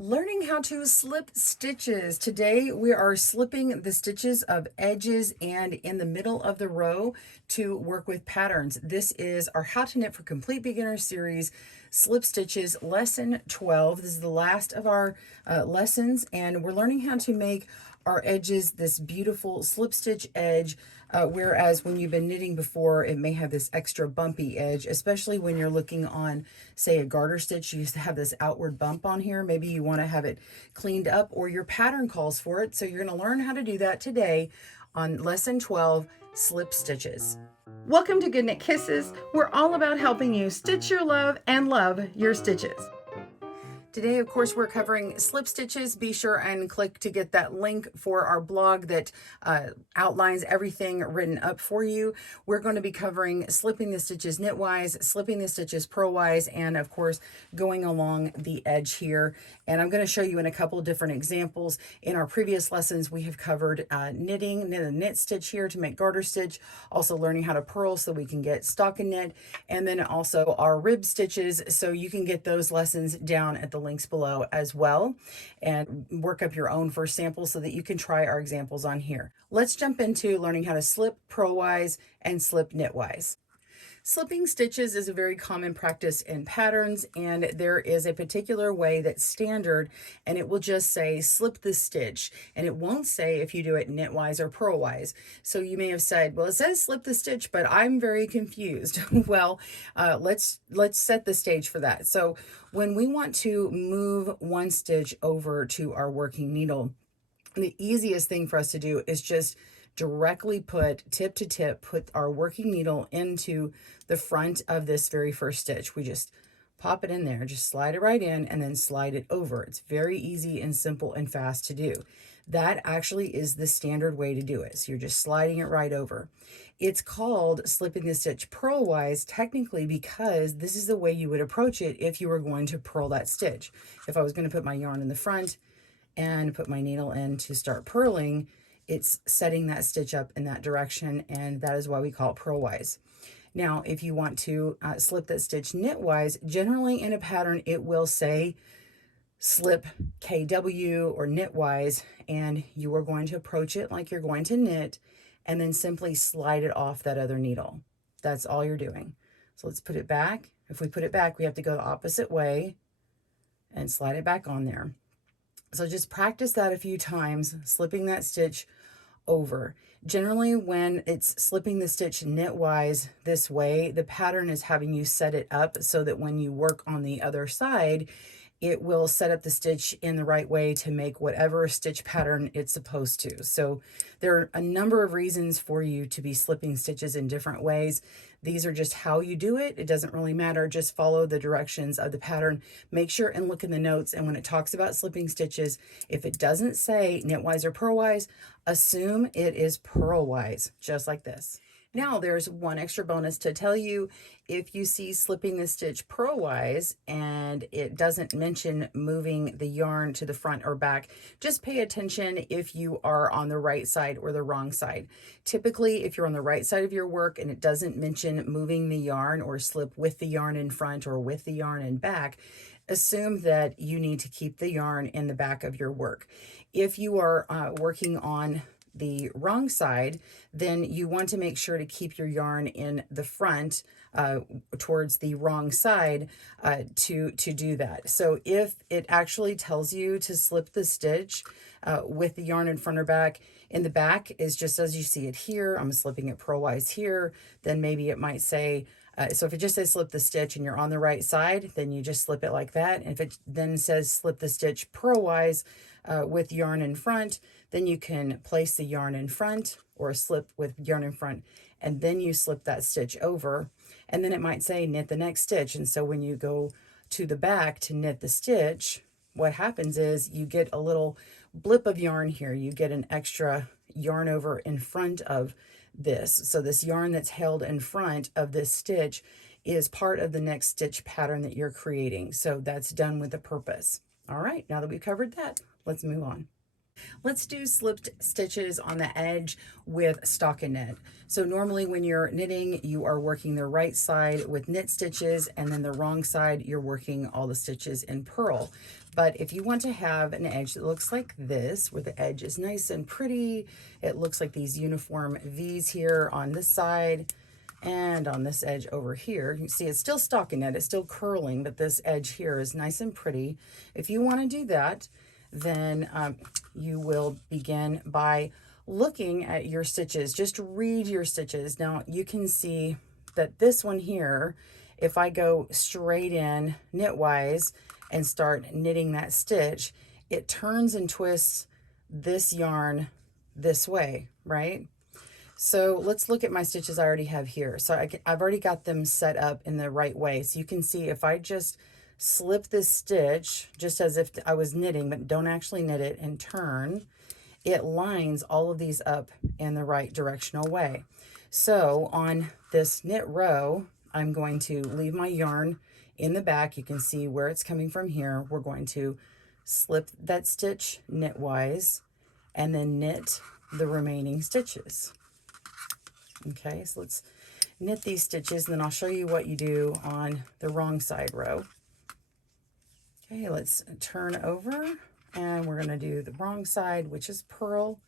Learning how to slip stitches. Today we are slipping the stitches of edges and in the middle of the row to work with patterns. This is our How to Knit for Complete Beginners series, slip stitches lesson 12. This is the last of our lessons, and we're learning how to make our edges this beautiful slip stitch edge, whereas when you've been knitting before, it may have this extra bumpy edge, especially when you're looking on, say, a garter stitch. You used to have this outward bump on here. Maybe you want to have it cleaned up, or your pattern calls for it. So you're going to learn how to do that today on lesson 12, slip stitches. Welcome to Good Knit Kisses. We're all about helping you stitch your love and love your stitches. Today, of course, we're covering slip stitches. Be sure and click to get that link for our blog that outlines everything written up for you. We're going to be covering slipping the stitches knitwise, slipping the stitches purlwise, and of course, going along the edge here. And I'm going to show you in a couple of different examples. In our previous lessons, we have covered knitting, knit a knit stitch here to make garter stitch, also learning how to purl so we can get stockinette, and then also our rib stitches, so you can get those lessons down at the links below as well and work up your own first sample so that you can try our examples on here. Let's jump into learning how to slip purlwise and slip knitwise. Slipping stitches is a very common practice in patterns, and there is a particular way that's standard, and it will just say slip the stitch, and it won't say if you do it knitwise or purlwise. So you may have said, well, it says slip the stitch, but I'm very confused. Well, let's set the stage for that. So when we want to move one stitch over to our working needle, the easiest thing for us to do is just directly put tip to tip, put our working needle into the front of this very first stitch. We just pop it in there, just slide it right in and then slide it over. It's very easy and simple and fast to do. That actually is the standard way to do it. So you're just sliding it right over. It's called slipping the stitch purlwise technically because this is the way you would approach it if you were going to purl that stitch. If I was going to put my yarn in the front and put my needle in to start purling, it's setting that stitch up in that direction, and that is why we call it purlwise. Now, if you want to slip that stitch knitwise, generally in a pattern, it will say slip KW or knitwise, and you are going to approach it like you're going to knit, and then simply slide it off that other needle. That's all you're doing. So let's put it back. If we put it back, we have to go the opposite way and slide it back on there. So just practice that a few times, slipping that stitch over. Generally, when it's slipping the stitch knitwise this way, the pattern is having you set it up so that when you work on the other side, it will set up the stitch in the right way to make whatever stitch pattern it's supposed to. So there are a number of reasons for you to be slipping stitches in different ways. These are just how you do it. It doesn't really matter. Just follow the directions of the pattern. Make sure and look in the notes. And when it talks about slipping stitches, if it doesn't say knitwise or purlwise, assume it is purlwise, just like this. Now there's one extra bonus to tell you. If you see slipping the stitch purlwise and it doesn't mention moving the yarn to the front or back, just pay attention if you are on the right side or the wrong side. Typically, if you're on the right side of your work and it doesn't mention moving the yarn or slip with the yarn in front or with the yarn in back, assume that you need to keep the yarn in the back of your work. If you are working on the wrong side, then you want to make sure to keep your yarn in the front towards the wrong side to do that. So if it actually tells you to slip the stitch with the yarn in front or back, in the back is just as you see it here. I'm slipping it purlwise here. Then maybe it might say, so if it just says slip the stitch and you're on the right side, then you just slip it like that. And if it then says slip the stitch purlwise with yarn in front, then you can place the yarn in front or slip with yarn in front, and then you slip that stitch over, and then it might say knit the next stitch. And so when you go to the back to knit the stitch, what happens is you get a little blip of yarn here. You get an extra yarn over in front of this. So this yarn that's held in front of this stitch is part of the next stitch pattern that you're creating. So that's done with a purpose. All right, now that we've covered that, let's move on. Let's do slipped stitches on the edge with stockinette. So normally when you're knitting, you are working the right side with knit stitches, and then the wrong side, you're working all the stitches in purl. But if you want to have an edge that looks like this, where the edge is nice and pretty, it looks like these uniform V's here on this side, and on this edge over here, you see it's still stockinette, it's still curling, but this edge here is nice and pretty. If you want to do that, then you will begin by looking at your stitches. Just read your stitches. Now you can see that this one here, if I go straight in knitwise and start knitting that stitch, it turns and twists this yarn this way, right? So let's look at my stitches I already have here. So I've already got them set up in the right way. So you can see if I just slip this stitch, just as if I was knitting, but don't actually knit it, and turn, it lines all of these up in the right directional way. So on this knit row, I'm going to leave my yarn in the back. You can see where it's coming from here. We're going to slip that stitch knitwise and then knit the remaining stitches. Okay, so let's knit these stitches, and then I'll show you what you do on the wrong side row. Okay, let's turn over, and we're going to do the wrong side, which is purl.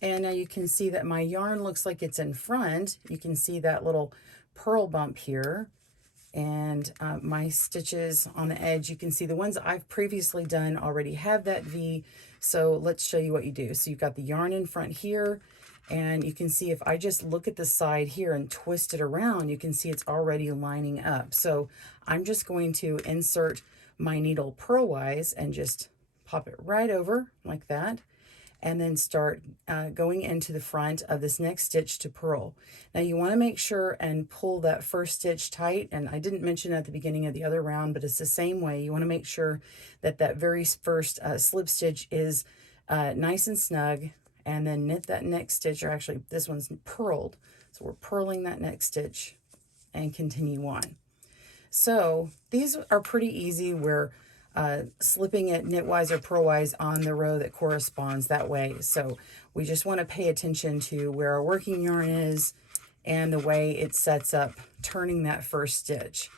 And now you can see that my yarn looks like it's in front. You can see that little purl bump here. And my stitches on the edge, you can see the ones I've previously done already have that V. So let's show you what you do. So you've got the yarn in front here, and you can see if I just look at the side here and twist it around, you can see it's already lining up. So I'm just going to insert my needle purlwise and just pop it right over like that, and then start going into the front of this next stitch to purl. Now you want to make sure and pull that first stitch tight, and I didn't mention at the beginning of the other round, but it's the same way. You want to make sure that that very first slip stitch is nice and snug, and then knit that next stitch, or actually this one's purled, so we're purling that next stitch and continue on. So these are pretty easy. We're slipping it knitwise or purlwise on the row that corresponds that way. So we just want to pay attention to where our working yarn is and the way it sets up turning that first stitch.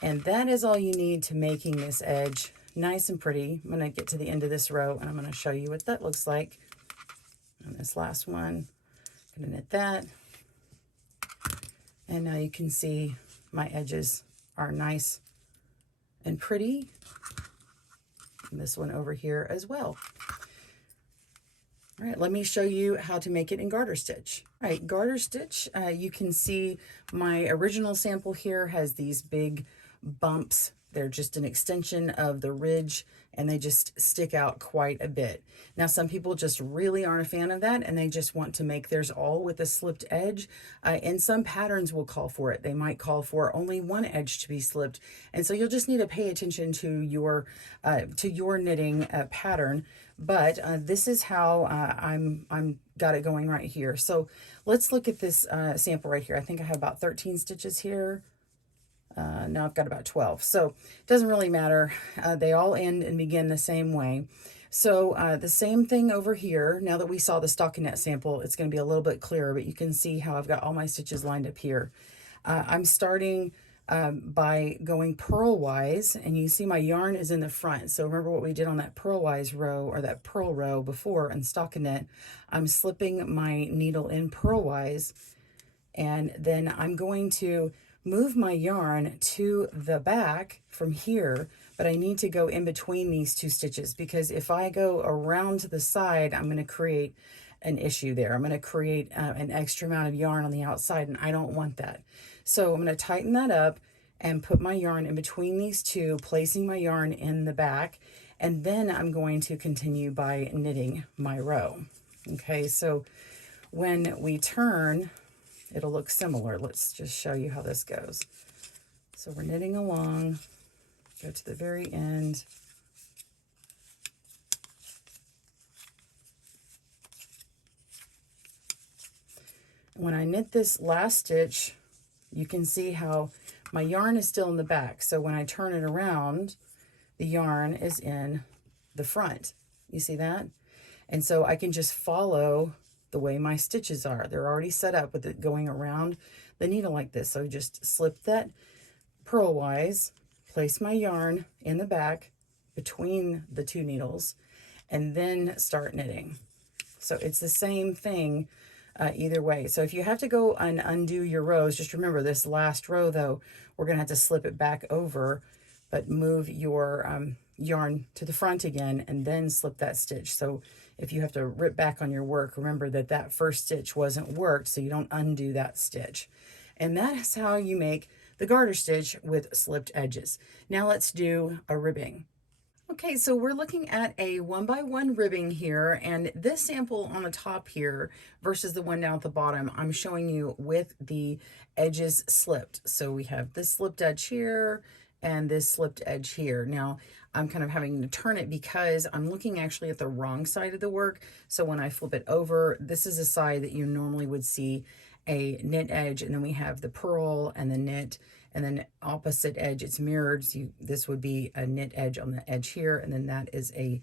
And that is all you need to making this edge nice and pretty. I'm going to get to the end of this row, and I'm going to show you what that looks like. And this last one, I'm going to knit that. And now you can see my edges are nice and pretty. And this one over here as well. All right, let me show you how to make it in garter stitch. All right, garter stitch, you can see my original sample here has these big bumps. They're just an extension of the ridge, and they just stick out quite a bit. Now, some people just really aren't a fan of that, and they just want to make theirs all with a slipped edge. And some patterns will call for it. They might call for only one edge to be slipped. And so you'll just need to pay attention to your knitting pattern. But this is how I'm got it going right here. So let's look at this sample right here. I think I have about 13 stitches here. Now I've got about 12. So it doesn't really matter. They all end and begin the same way. So the same thing over here. Now that we saw the stockinette sample, it's going to be a little bit clearer, but you can see how I've got all my stitches lined up here. I'm starting by going purlwise, and you see my yarn is in the front. So remember what we did on that purlwise row, or that purl row before in stockinette. I'm slipping my needle in purlwise, and then I'm going to move my yarn to the back from here, but I need to go in between these two stitches, because if I go around to the side, I'm going to create an issue there. I'm going to create an extra amount of yarn on the outside, and I don't want that. So I'm going to tighten that up and put my yarn in between these two, placing my yarn in the back, and then I'm going to continue by knitting my row. Okay, so when we turn, it'll look similar. Let's just show you how this goes. So we're knitting along, go to the very end. When I knit this last stitch, you can see how my yarn is still in the back. So when I turn it around, the yarn is in the front. You see that? And so I can just follow the way my stitches are. They're already set up with it going around the needle like this. So just slip that purlwise, place my yarn in the back between the two needles, and then start knitting. So it's the same thing either way. So if you have to go and undo your rows, just remember this last row though, we're gonna have to slip it back over, but move your yarn to the front again and then slip that stitch. So if you have to rip back on your work, remember that that first stitch wasn't worked, so you don't undo that stitch. And that's how you make the garter stitch with slipped edges. Now let's do a ribbing. Okay, so we're looking at a 1x1 ribbing here, and this sample on the top here versus the one down at the bottom, I'm showing you with the edges slipped. So we have this slipped edge here and this slipped edge here. Now I'm kind of having to turn it because I'm looking actually at the wrong side of the work. So when I flip it over, this is a side that you normally would see a knit edge, and then we have the purl and the knit, and then opposite edge, it's mirrored. So this would be a knit edge on the edge here, and then that is a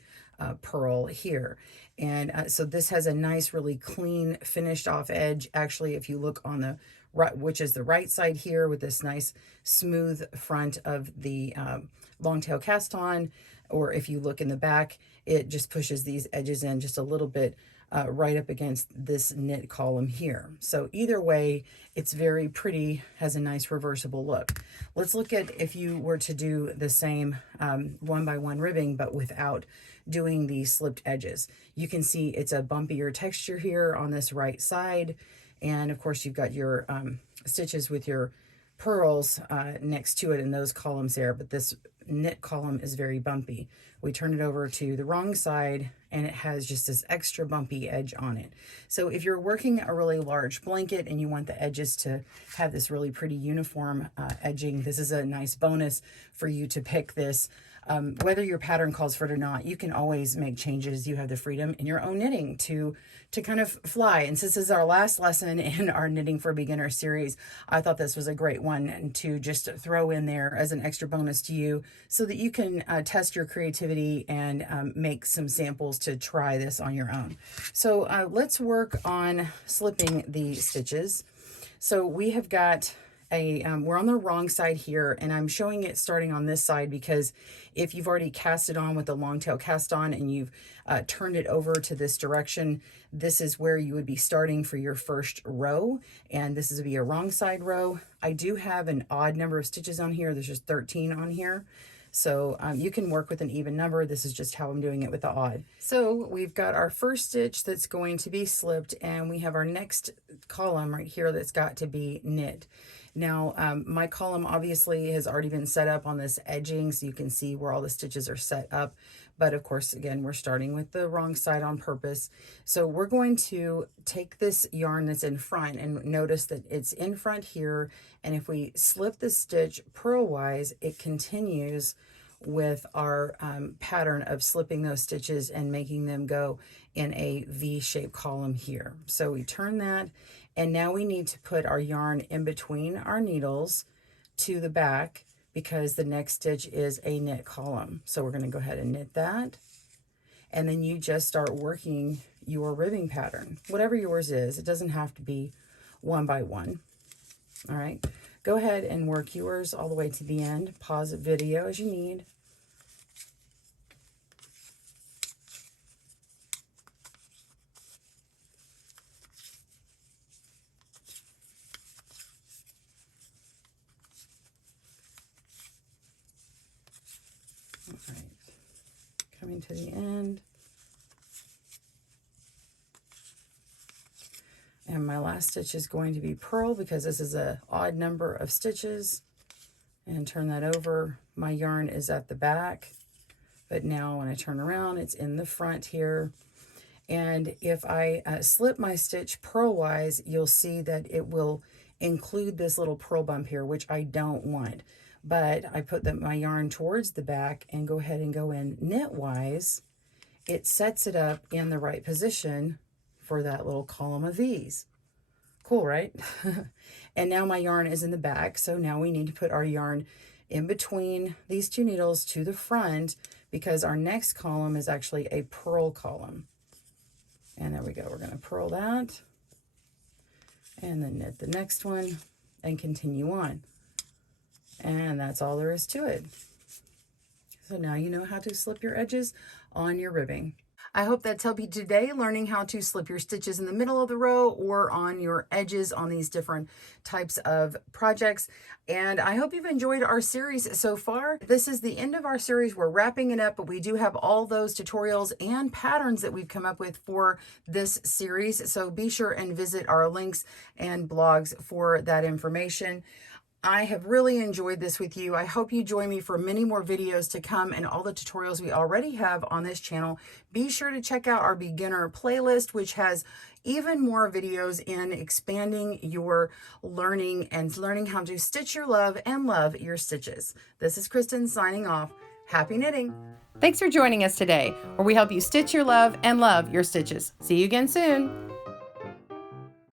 purl here. And so this has a nice, really clean, finished off edge. Actually, if you look on the right, which is the right side here, with this nice smooth front of the long tail cast on, or if you look in the back, it just pushes these edges in just a little bit right up against this knit column here. So either way, it's very pretty, has a nice reversible look. Let's look at if you were to do the same 1x1 ribbing, but without doing the slipped edges. You can see it's a bumpier texture here on this right side. And of course, you've got your stitches with your purls next to it in those columns there, but this knit column is very bumpy. We turn it over to the wrong side and it has just this extra bumpy edge on it. So if you're working a really large blanket and you want the edges to have this really pretty uniform edging, this is a nice bonus for you to pick this. Whether your pattern calls for it or not, you can always make changes. You have the freedom in your own knitting to kind of fly. And since this is our last lesson in our Knitting for Beginners series, I thought this was a great one to just throw in there as an extra bonus to you so that you can test your creativity and make some samples to try this on your own. So let's work on slipping the stitches. So we have got we're on the wrong side here, and I'm showing it starting on this side because if you've already cast it on with the long tail cast on and you've turned it over to this direction, this is where you would be starting for your first row, and this is be a wrong side row. I do have an odd number of stitches on here. There's just 13 on here. So you can work with an even number. This is just how I'm doing it with the odd. So we've got our first stitch that's going to be slipped, and we have our next column right here that's got to be knit. Now, my column obviously has already been set up on this edging, so you can see where all the stitches are set up. But of course, again, we're starting with the wrong side on purpose. So we're going to take this yarn that's in front, and notice that it's in front here. And if we slip the stitch purlwise, it continues with our pattern of slipping those stitches and making them go in a V-shaped column here. So we turn that, and now we need to put our yarn in between our needles to the back because the next stitch is a knit column. So we're going to go ahead and knit that, and then you just start working your ribbing pattern, whatever yours is. It doesn't have to be 1x1. All right, go ahead and work yours all the way to the end. Pause the video as you need. All right, coming to the end. And my last stitch is going to be purl because this is an odd number of stitches. And turn that over. My yarn is at the back, but now when I turn around, it's in the front here. And if I slip my stitch purlwise, you'll see that it will include this little purl bump here, which I don't want. But I put my yarn towards the back and go ahead and go in knitwise. It sets it up in the right position for that little column of V's. Cool, right? And now my yarn is in the back, so now we need to put our yarn in between these two needles to the front because our next column is actually a purl column. And there we go. We're going to purl that and then knit the next one and continue on. And that's all there is to it. So now you know how to slip your edges on your ribbing. I hope that's helped you today, learning how to slip your stitches in the middle of the row or on your edges on these different types of projects. And I hope you've enjoyed our series so far. This is the end of our series. We're wrapping it up, but we do have all those tutorials and patterns that we've come up with for this series. So be sure and visit our links and blogs for that information. I have really enjoyed this with you. I hope you join me for many more videos to come and all the tutorials we already have on this channel. Be sure to check out our beginner playlist, which has even more videos in expanding your learning and learning how to stitch your love and love your stitches. This is Kristen signing off. Happy knitting. Thanks for joining us today, where we help you stitch your love and love your stitches. See you again soon.